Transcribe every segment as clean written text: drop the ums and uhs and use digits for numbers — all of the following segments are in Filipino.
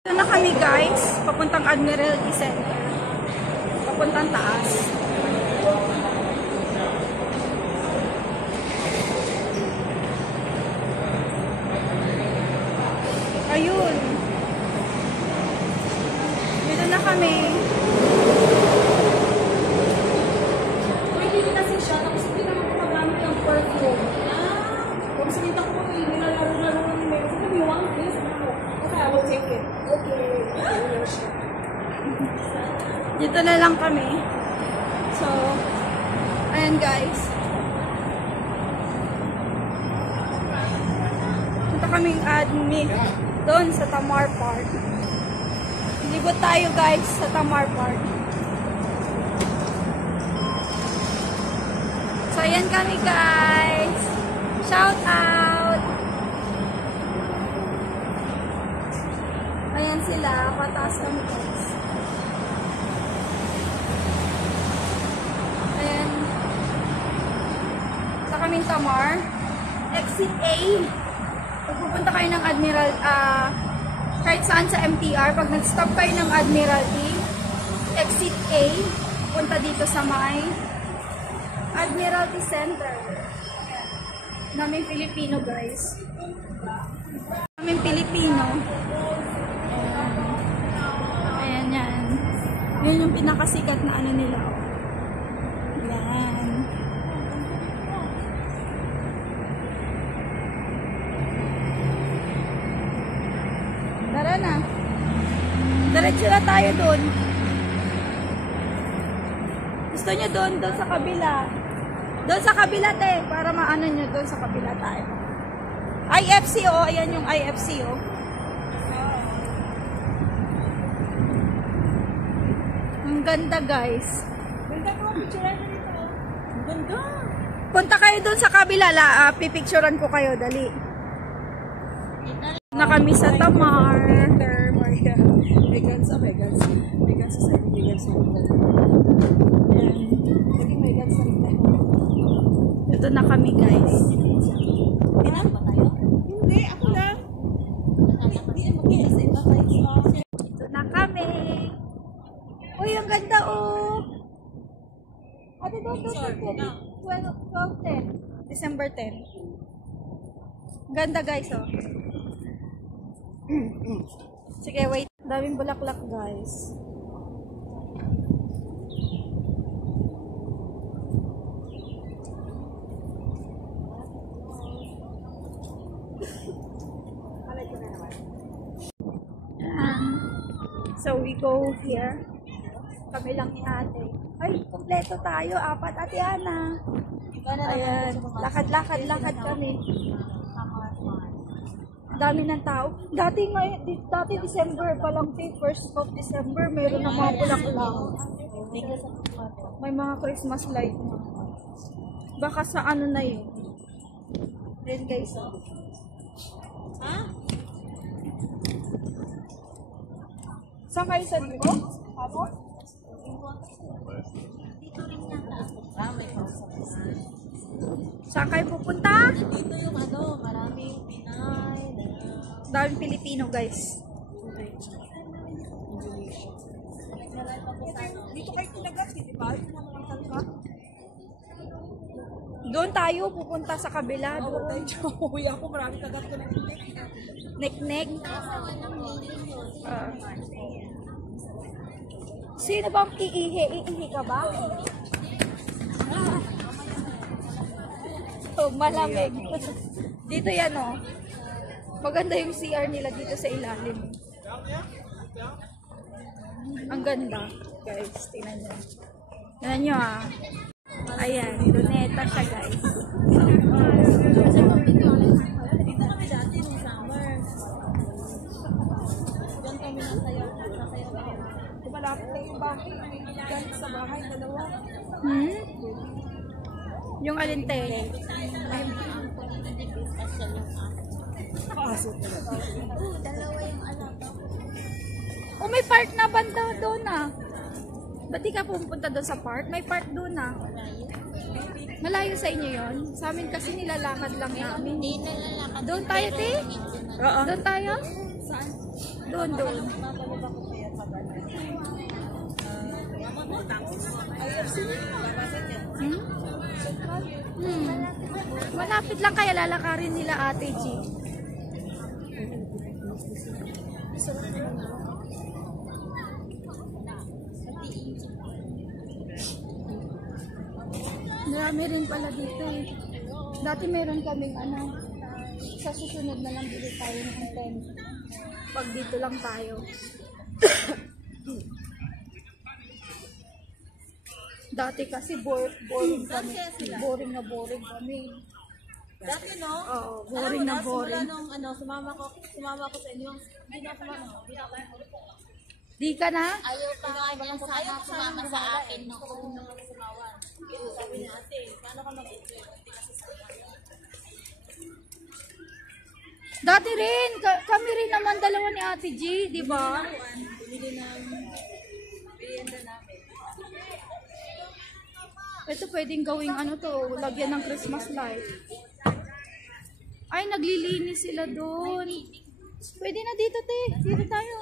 Ito na kami guys, papuntang Admiralty Center. Papuntang taas. Ayun. Dito na kami. Pwede kasi siya, tapos hindi naman ko magamit ng perfume. Kung sinita ko kung nilalaro-laro ng mail, sabi you want this? Okay, I will take it. Okay. Dito na lang kami. So, ayan guys. Punta kaming admin doon sa Tamar Park. Libot tayo guys sa Tamar Park. So, ayan kami guys. Shout out! Ayan sila. Pataas kami guys. Ayan. Sa kaming Tamar. Exit A. Pag pupunta kayo ng Admiral, kahit saan sa MTR, pag nag-stop kayo ng Admiralty, Exit A, punta dito sa may Admiralty Center. Naming Pilipino guys. Naming Pilipino. Ayan yan. Yun yung pinakasikat na ano nila. Ayan. Tara na. Diretso na tayo doon. Gusto nyo doon sa kabila. Doon sa kabila, te. Para maano nyo, doon sa kabila tayo. IFC, oh. Ayan yung IFC, oh. Ang ganda, guys. Ganda ko, picturean mo dito. Ang ganda. Punta kayo doon sa kabila, pipicturean ko kayo, dali. Na kami sa Tamar. May guns sa may guns. May guns sa side, may guns sa side. Ayan. Laging may guns sa side. Ito na kami guys. Pinang ba tayo? Hindi, ako lang. Ito na kami. Uy, ang ganda oh. Ate, doon. 12-10. December 10. Ganda guys oh. Sige, wait. Daming bulaklak guys. So we go here. Kami lang ni ate. Ay, kompleto tayo. 4 ate Ana. Ayan. Lakad kami. Dami ng tao. Dati December pa lang, first of December, mayroon na mga bulaklak. May mga Christmas light. Baka sa ano na yun. Then guys, Ha? saan kayo sa dito? Ako? Dito rin yata ako. May house. Saan kayo pupunta? Dito yung maraming Pinay. Daming Pilipino guys. Dito kayo tinagat, di ba? Yung mga talka. Doon tayo pupunta sa kabila. Oo, Doon. uwi ako, maraming tagat ko ng Nek-nek. Sino bang iihi? Iihi ka ba? Oh, malamig. Dito yan oh. Maganda yung CR nila dito sa ilalim. Ang ganda. Guys, tingnan nyo. Tingnan nyo ah. Ayan, luneta siya guys. Dito kami dati nung summer. Diyan kami nasayaw. Malapit na yung bahay. Diyan sa bahay, dalawa. Yung alinte. Kaso talaga. Dalawa yung anak. Oh, may park na banda doon ah. Ba't di ka pumunta doon sa park? May park doon ah. Malayo sa inyo yon? Sa amin kasi nilalakad lang namin. Hindi nalalakad. Doon tayo, te? Oo. Doon tayo? Saan? Doon. Mapalaba ko kaya pag ano. Mama mo, tapos. Hmm? Malapit lang kaya lalakarin nila Ate G. Marami rin pala dito eh. Dati meron kaming ano, sa susunod na lang bili tayo ng tent. Pag dito lang tayo. Dati kasi boring kami. Boring na boring kami. Dati no? Oo, boring na boring. Simula nung ano, sumama ko sa inyo. Hindi na sumama. Di ka na? Ayaw pa nga niya sana sumama sa akin noon. Sabi niya, ate, paano ka mag-enjoy? Hindi kasi Dati rin, kami rin naman dalawa ni Ate G, di ba? bumili ng merienda namin. Ito pwedeng gawing ano to, lagyan ng Christmas light. Ay, naglilinis sila doon. Pwede na dito, te. Dito tayo.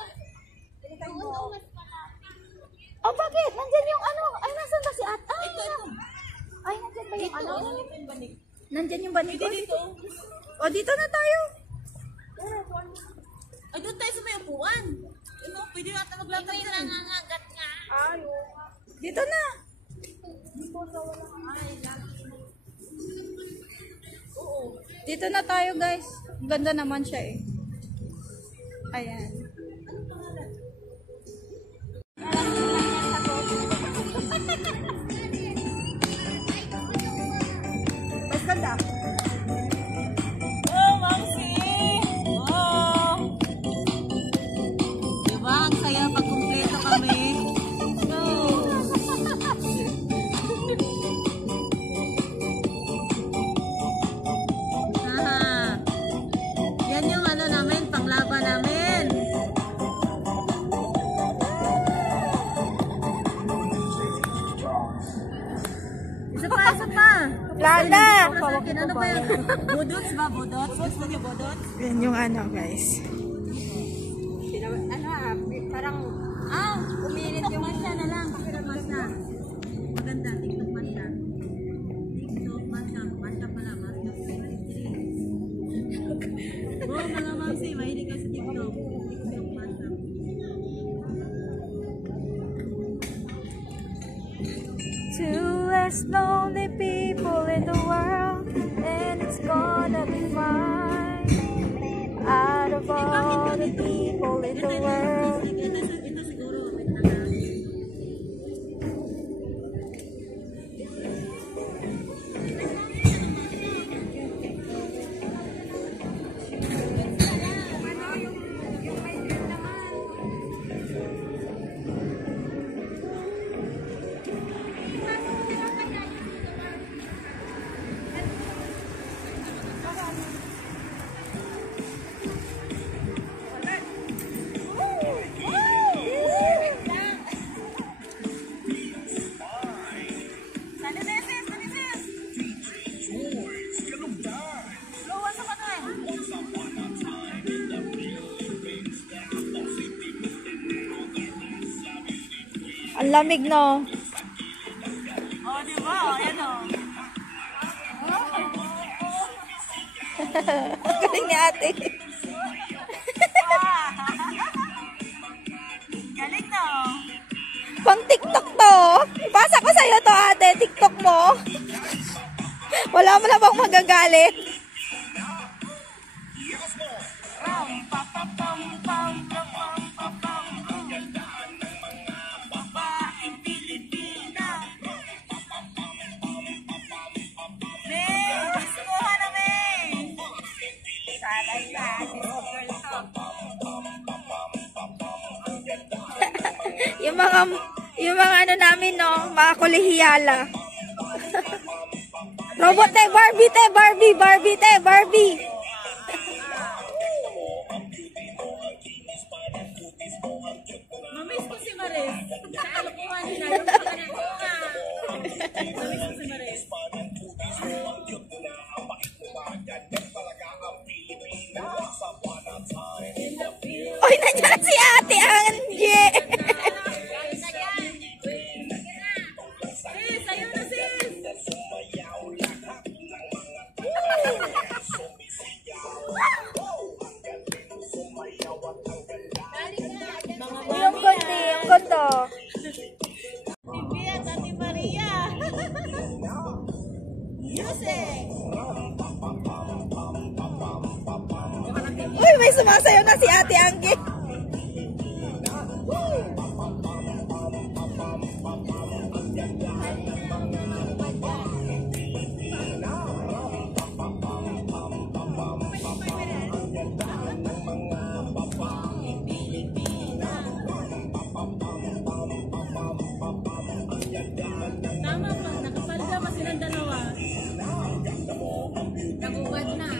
Oh, bakit? Nandyan yung ano. Ay, nasan ba si Ate? Ay, nandyan ba yung ano? Nandyan yung banig. O, dito na tayo. Ay, doon tayo sa may upuan. Ano, pwede natin maglakad sa nangangagat nga. Dito na. Dito na tayo, guys. Ganda naman siya eh. Ayan. Mas ganda. Oh, Mamsi! Oh! Diba? Ang saya pag kumpleto kami. So, yan yung ano namin, panglaban namin. Isa pa. Lala! Ano ba yun? Budots ba? Budots? Gusto niyo budots? Yan yung ano, guys. Parang, umilit yung masya na lang. Masya. Maganda, TikTok masya. TikTok masya. Masya pala, masya. Oh, mga mamsi, mahilig ka sa TikTok. TikTok masya. Two less lonely people in the world, and it's gonna be fine. Out of all the people in the world. Ito siguro, wait na lang. Ang lamig, no? Oh, di ba? Oh, yan o. Ang galing ni ate. Galing no? Pang TikTok to. Ipasa ko sa'yo to, ate. TikTok mo. Wala mo na bang magagalit? yung mga ano namin, no, mga kolehiyala. Robot te, Barbie te, Barbie. Mamiss ko si Maris. Sa alukuhan nila. Yung pagkanakuha. Mamiss ko si Maris. Oy, nandiyan na Sumasayaw na si Ate Anggi. Tama pa, nakapalda pa silang dalawa. Nagubad na.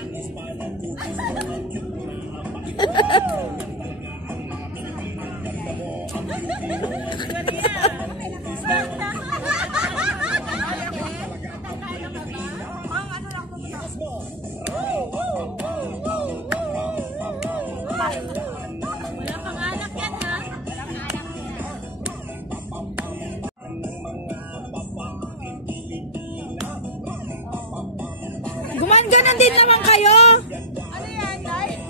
Wala pang anak yan, ha? Ganon din naman kayo. Ano yan, Day?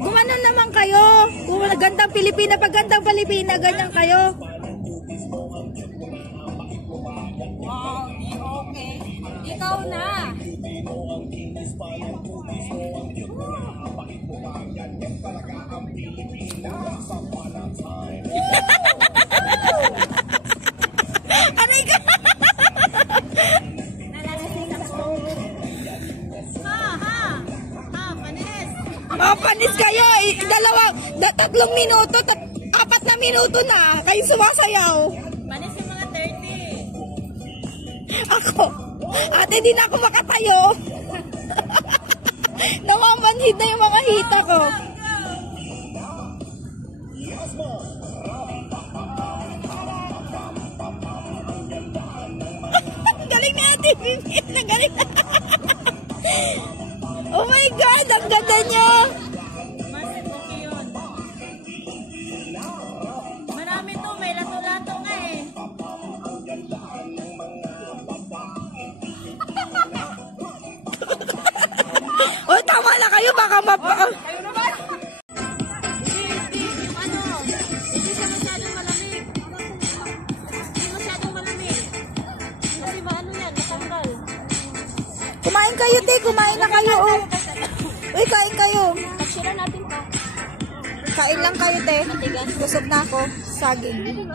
Gumanon naman kayo. Kung gandang Pilipina, pag gandang Pilipina, ganyan kayo. Wow, okay. Ikaw na. Aray ka! Panis kayo. Tatlong minuto, 4 na minuto na. Kayo sumasayaw. Panis yung mga 30. Ako. Ate, di na ako makatayo. Namamanhid na yung mga hita ko. Galing na Ate Vivian. Galing na. Oh my God, ang ganda niyo. Mas okay yun. Marami to, may lato-lato nga eh. Oh, tama na kayo. Baka Kayo naman! Hindi, hindi siya masyadong malamig. Hindi masyadong malamig. Kasi ba ano yan, matanggal. Kumain kayo, te. Kumain na kayo, oh. Uy, kain kayo. Pag-share natin pa. Kain lang kayo, te. Busog na ako. Saging.